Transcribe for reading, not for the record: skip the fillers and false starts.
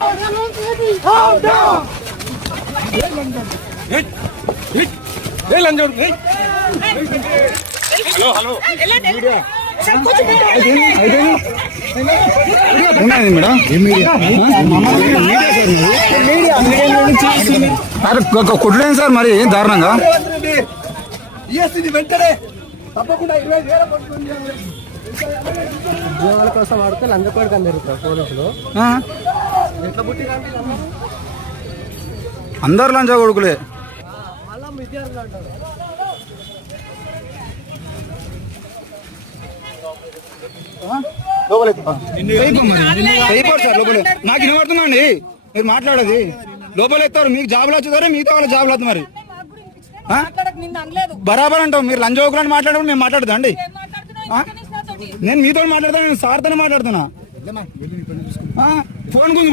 Hello కొట్టలేదు sir మరి దారుణంగా వెంటనే తప్పకుండా ఉద్యోగాల కోసం ఆడితే లంచకోడికి అందరుతారు పోలీసులు. అందరు లంచ కొడుకులే. మళ్ళా విద్యార్థులు అంటారు. నాకు వినబడుతుందండి మీరు మాట్లాడేది. లోపల ఎత్తారు మీకు జాబులు వచ్చేదారే మిగతా వాళ్ళ జాబులు వద్దు. మరి బరాబర్ అంటావు మీరు లంచ కొడుకులని మాట్లాడడం మేము మాట్లాడదా అండి? నేను మీతో మాట్లాడతాను, నేను సార్తో మాట్లాడుతున్నా. ఫోన్ గురించి